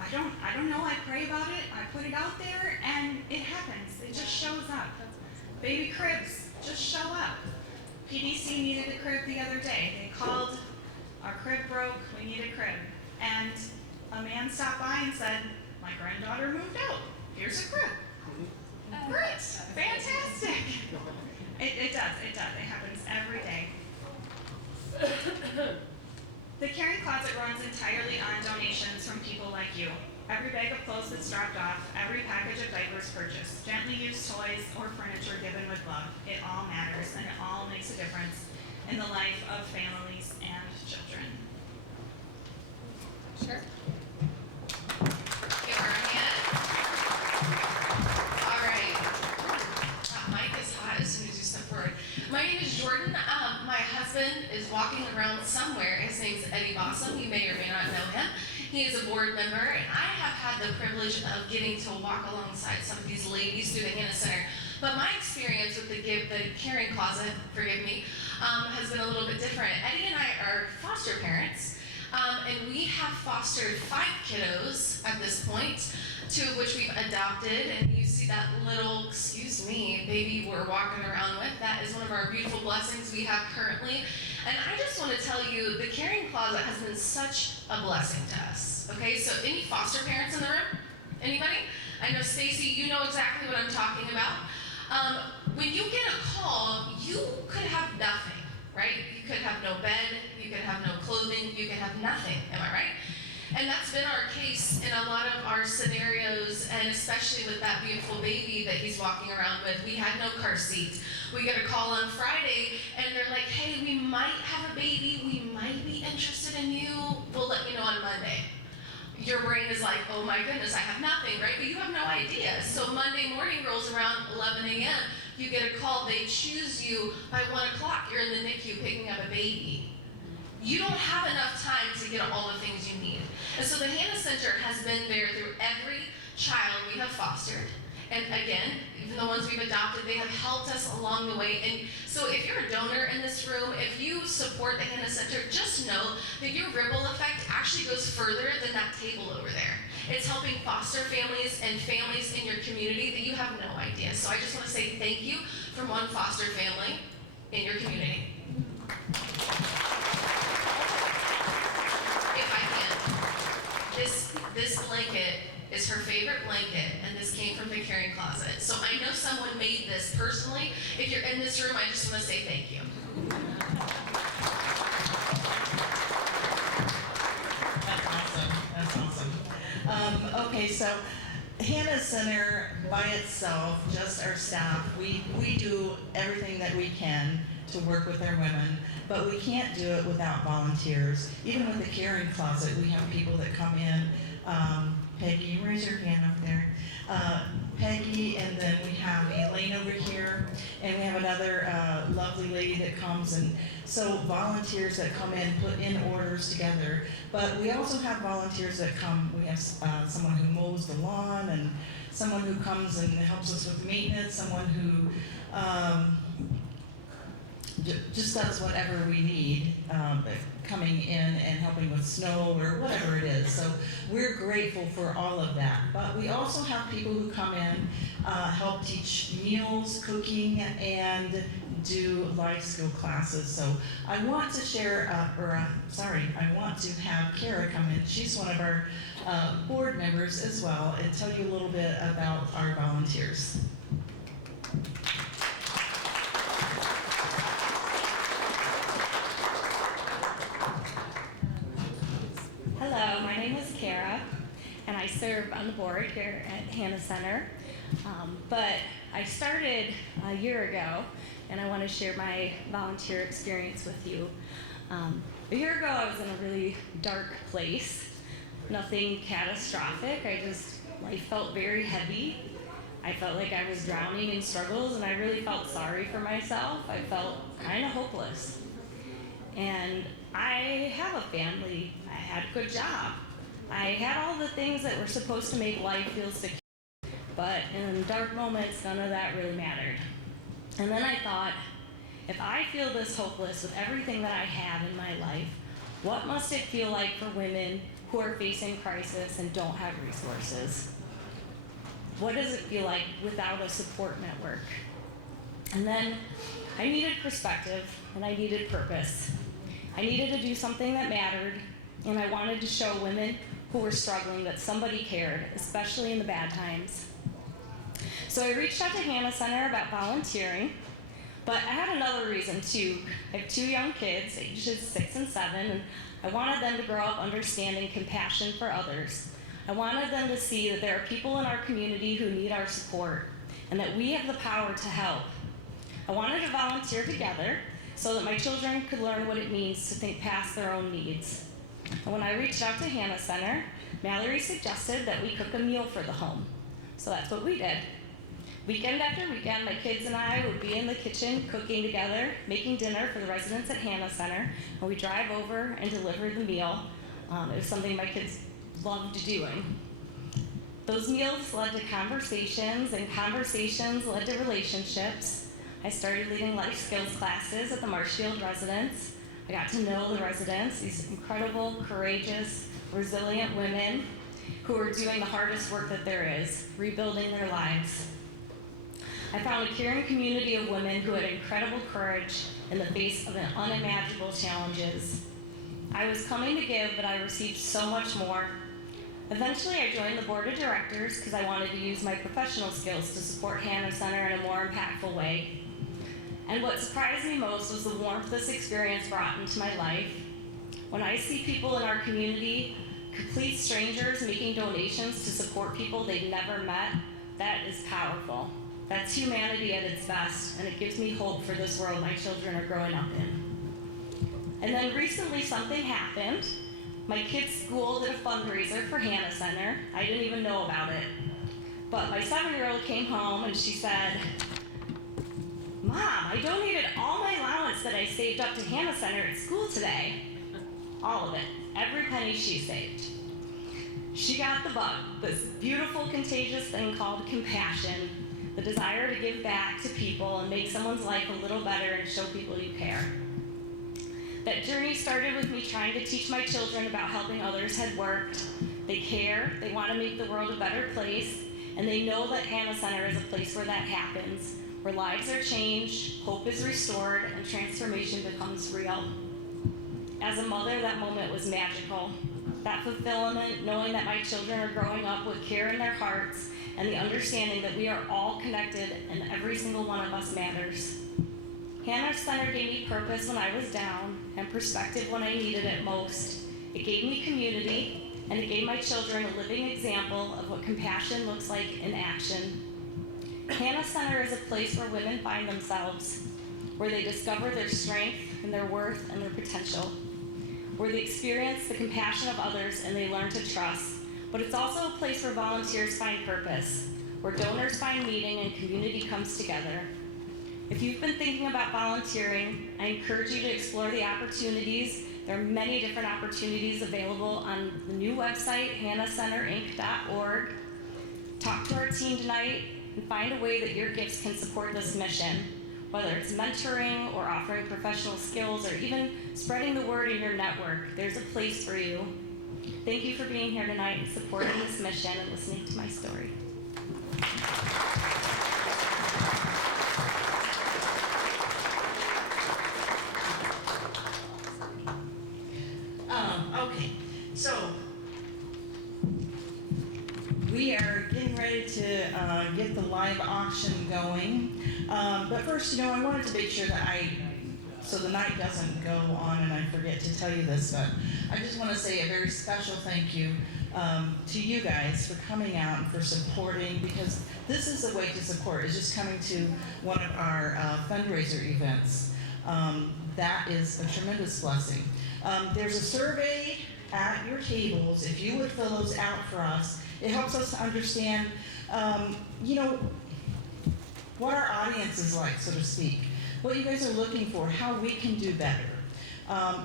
I don't know, I pray about it, I put it out there, and it happens. It just shows up. Baby cribs just show up. PDC needed a crib the other day. They called, our crib broke, we need a crib. And a man stopped by and said, my granddaughter moved out, here's a crib. Great, fantastic. It does, it happens every day. The caring closet runs entirely on donations from people like you. Every bag of clothes that's dropped off, every package of diapers purchased, gently used toys or furniture given with love, it all matters and it all makes a difference in the life of families and children. Sure. Give her a hand. All right. That mic is hot as soon as you step forward. My name is Jordan. My husband is walking around somewhere. His name's Eddie Bossum. You may or may not know him. He is a board member, and I have had the privilege of getting to walk alongside some of these ladies through the Hannah Center. But my experience with the caring closet, forgive me, has been a little bit different. Eddie and I are foster parents, and we have fostered 5 kiddos at this point, 2 of which we've adopted, and you see that little, excuse me, baby we're walking around with. That is one of our beautiful blessings we have currently. And I just want to tell you, the caring closet has been such a blessing to us. Okay, so any foster parents in the room? Anybody? I know Stacy, you know exactly what I'm talking about. When you get a call, you could have nothing, right? You could have no bed, you could have no clothing, you could have nothing, am I right? And that's been our case in a lot of our scenarios, and especially with that beautiful baby that he's walking around with. We had no car seat. We get a call on Friday, and they're like, hey, we might have a baby. We might be interested in you. We'll let you know on Monday. Your brain is like, oh my goodness, I have nothing, right? But you have no idea. So Monday morning rolls around, 11 a.m. you get a call, they choose you by 1 o'clock, you're in the NICU picking up a baby. You don't have enough time to get all the things you need. And so the Hannah Center has been there through every child we have fostered. And again, even the ones we've adopted, they have helped us along the way. And so if you're a donor in this room, if you support the Hannah Center, just know that your ripple effect actually goes further than that table over there. It's helping foster families and families in your community that you have no idea. So I just want to say thank you from one foster family in your community. If I can, this blanket is her favorite blanket, and this came from the caring closet. So I know someone made this personally. If you're in this room, I just want to say thank you. That's awesome. That's awesome. Okay, so Hannah Center by itself, just our staff, we do everything that we can to work with our women, but we can't do it without volunteers. Even with the caring closet, we have people that come in. Peggy, you raise your hand up there. Peggy, and then we have Elaine over here, and we have another lovely lady that comes, and so volunteers that come in, put in orders together. But we also have volunteers that come. We have someone who mows the lawn, and someone who comes and helps us with maintenance, someone who just does whatever we need, coming in and helping with snow or whatever it is. So we're grateful for all of that. But we also have people who come in, help teach meals, cooking, and do life skill classes. So I want to share, I want to have Kara come in. She's one of our board members as well, and tell you a little bit about our volunteers. Hello, my name is Kara, and I serve on the board here at Hannah Center. But I started a year ago, and I want to share my volunteer experience with you. A year ago, I was in a really dark place. Nothing catastrophic. Life felt very heavy. I felt like I was drowning in struggles, and I really felt sorry for myself. I felt kind of hopeless. And I have a family. I had a good job. I had all the things that were supposed to make life feel secure. But in dark moments, none of that really mattered. And then I thought, if I feel this hopeless with everything that I have in my life, what must it feel like for women who are facing crisis and don't have resources? What does it feel like without a support network? And then I needed perspective, and I needed purpose. I needed to do something that mattered, and I wanted to show women who were struggling that somebody cared, especially in the bad times. So I reached out to Hannah Center about volunteering, but I had another reason too. I have 2 young kids, ages 6 and 7, and I wanted them to grow up understanding compassion for others. I wanted them to see that there are people in our community who need our support, and that we have the power to help. I wanted to volunteer together so that my children could learn what it means to think past their own needs. And when I reached out to Hannah Center, Mallory suggested that we cook a meal for the home. So that's what we did. Weekend after weekend, my kids and I would be in the kitchen cooking together, making dinner for the residents at Hannah Center, and we drive over and deliver the meal. It was something my kids loved doing. Those meals led to conversations, and conversations led to relationships. I started leading life skills classes at the Marshfield residence. I got to know the residents, these incredible, courageous, resilient women who are doing the hardest work that there is, rebuilding their lives. I found a caring community of women who had incredible courage in the face of unimaginable challenges. I was coming to give, but I received so much more. Eventually, I joined the board of directors because I wanted to use my professional skills to support Hannah Center in a more impactful way. And what surprised me most was the warmth this experience brought into my life. When I see people in our community, complete strangers making donations to support people they've never met, that is powerful. That's humanity at its best, and it gives me hope for this world my children are growing up in. And then recently something happened. My kids' school did a fundraiser for Hannah Center. I didn't even know about it. But my 7-year-old came home and she said, Mom, I donated all my allowance that I saved up to Hannah Center at school today. All of it, every penny she saved. She got the bug, this beautiful, contagious thing called compassion, the desire to give back to people and make someone's life a little better and show people you care. That journey started with me trying to teach my children about helping others had worked. They care, they want to make the world a better place, and they know that Hannah Center is a place where that happens, where lives are changed, hope is restored, and transformation becomes real. As a mother, that moment was magical. That fulfillment, knowing that my children are growing up with care in their hearts, and the understanding that we are all connected and every single one of us matters. Hannah Center gave me purpose when I was down and perspective when I needed it most. It gave me community, and it gave my children a living example of what compassion looks like in action. Hannah Center is a place where women find themselves, where they discover their strength and their worth and their potential, where they experience the compassion of others and they learn to trust. But it's also a place where volunteers find purpose, where donors find meaning and community comes together. If you've been thinking about volunteering, I encourage you to explore the opportunities. There are many different opportunities available on the new website, hannahcenterinc.org. Talk to our team tonight and find a way that your gifts can support this mission, whether it's mentoring or offering professional skills or even spreading the word in your network. There's a place for you. Thank you for being here tonight and supporting this mission and listening to my story. Okay, so we are getting ready to get the live auction going. But first, I wanted to make sure that so the night doesn't go on and I forget to tell you this, but I just want to say a very special thank you to you guys for coming out and for supporting, because this is a way to support, is just coming to one of our fundraiser events. That is a tremendous blessing. There's a survey at your tables. If you would fill those out for us, it helps us to understand, what our audience is like, so to speak, what you guys are looking for, how we can do better.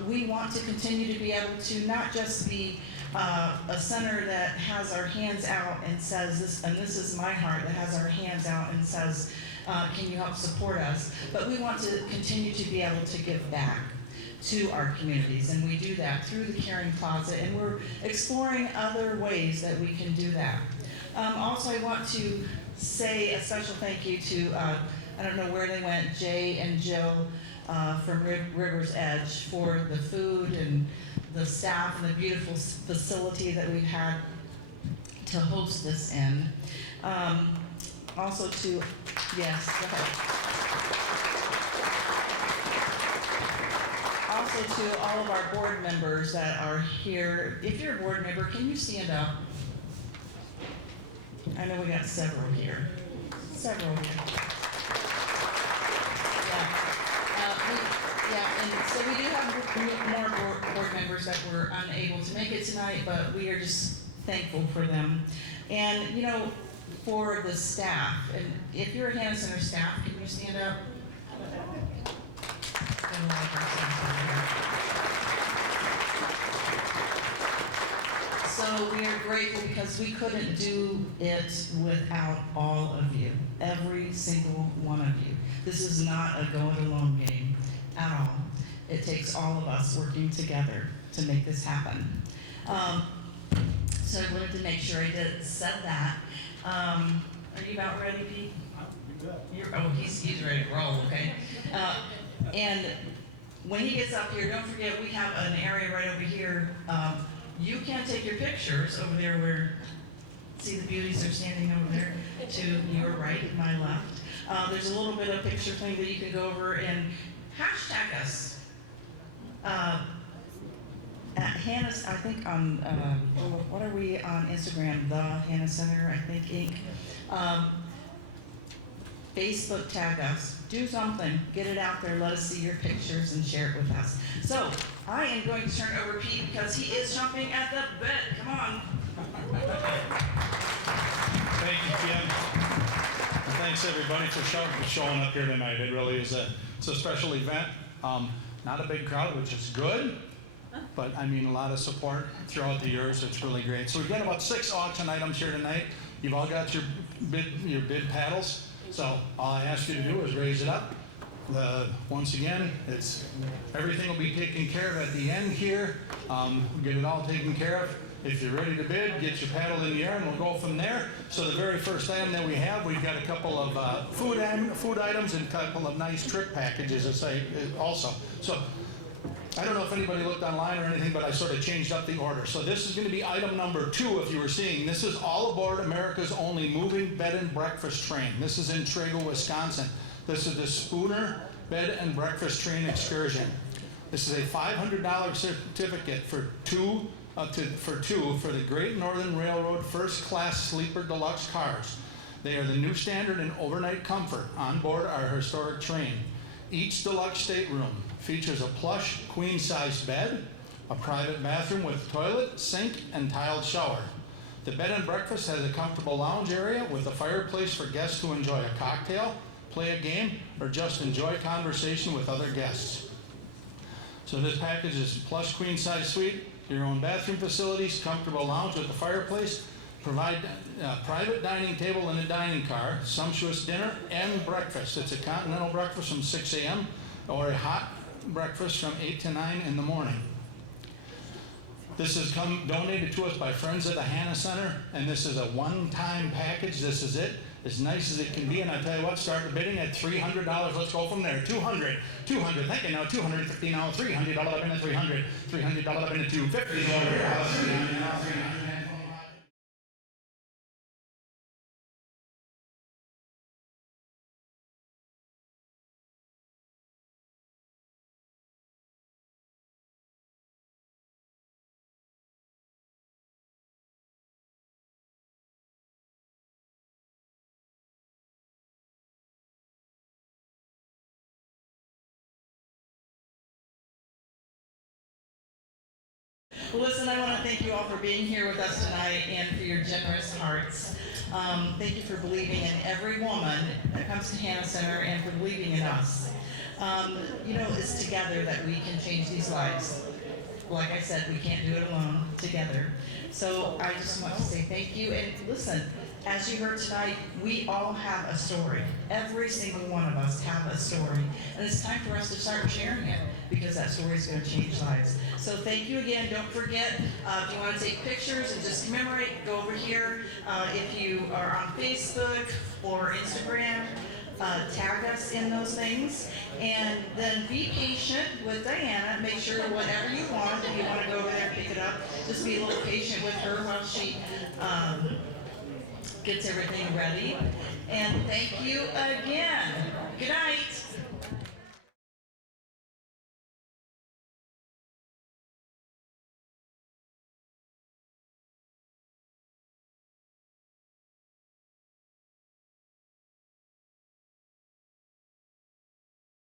We want to continue to be able to not just be a center that has our hands out and says this, and this is my heart, that has our hands out and says, can you help support us? But we want to continue to be able to give back to our communities, and we do that through the Caring Closet, and we're exploring other ways that we can do that. Also, I want to say a special thank you to, I don't know where they went, Jay and Jill from RiverEdge for the food and the staff and the beautiful facility that we've had to host this in. Also to, yes, go ahead. Also to all of our board members that are here. If you're a board member, can you stand up? I know we got several here. Several here. And so we do have more board members that were unable to make it tonight, but we are just thankful for them. And, for the staff, and if you're a Hannah Center staff, can you stand up? So we are grateful because we couldn't do it without all of you, every single one of you. This is not a go-it-alone game at all. It takes all of us working together to make this happen. So I wanted to make sure I said that. Are you about ready, Pete? He's ready to roll, okay? And when he gets up here, don't forget we have an area right over here. You can take your pictures over there where, see the beauties are standing over there to your right and my left. There's a little bit of picture thing that you can go over and hashtag us. At Hannah's, I think on, what are we on Instagram? The Hannah Center, I think, Inc. Facebook tag us. Do something. Get it out there. Let us see your pictures and share it with us. So, I am going to turn it over to Pete because he is jumping at the bit. Come on. Thank you, Kim. thanks everybody for showing up here tonight. It really is it's a special event. Not a big crowd, which is good, but I mean a lot of support throughout the years. It's really great. So we've got about 6 auction items here tonight. You've all got your bid paddles. So all I ask you to do is raise it up. Once again, everything will be taken care of at the end here. Get it all taken care of. If you're ready to bid, get your paddle in the air and we'll go from there. So the very first item that we have, we've got a couple of food items and a couple of nice trip packages also. So I don't know if anybody looked online or anything, but I sort of changed up the order. So this is going to be item number 2 if you were seeing. This is all aboard America's only moving bed and breakfast train. This is in Trago, Wisconsin. This is the Spooner Bed and Breakfast Train Excursion. This is a $500 certificate for two for the Great Northern Railroad First Class Sleeper Deluxe cars. They are the new standard in overnight comfort on board our historic train. Each deluxe stateroom features a plush queen-size bed, a private bathroom with toilet, sink, and tiled shower. The bed and breakfast has a comfortable lounge area with a fireplace for guests to enjoy a cocktail, play a game, or just enjoy conversation with other guests. So this package is plush queen-size suite, your own bathroom facilities, comfortable lounge with a fireplace, provide a private dining table in a dining car, sumptuous dinner, and breakfast. It's a continental breakfast from 6 a.m. or a hot breakfast from 8 to 9 in the morning. This has come donated to us by friends at the Hannah Center, and this is a one-time package. This is it. As nice as it can be, and I tell you what, start the bidding at $300. Let's go from there. $200, thank you now, $250 now, $300 up into $300, $300 up into $250. Well, listen, I want to thank you all for being here with us tonight and for your generous hearts. Thank you for believing in every woman that comes to Hannah Center and for believing in us. It's together that we can change these lives. Like I said, we can't do it alone, together. So I just want to say thank you. And listen, as you heard tonight, we all have a story. Every single one of us have a story. And it's time for us to start sharing it because that story is going to change lives. So thank you again. Don't forget, if you want to take pictures and just commemorate, go over here. If you are on Facebook or Instagram, tag us in those things. And then be patient with Diana. Make sure whatever you want, if you want to go over there and pick it up, just be a little patient with her while she gets everything ready. And thank you again. Good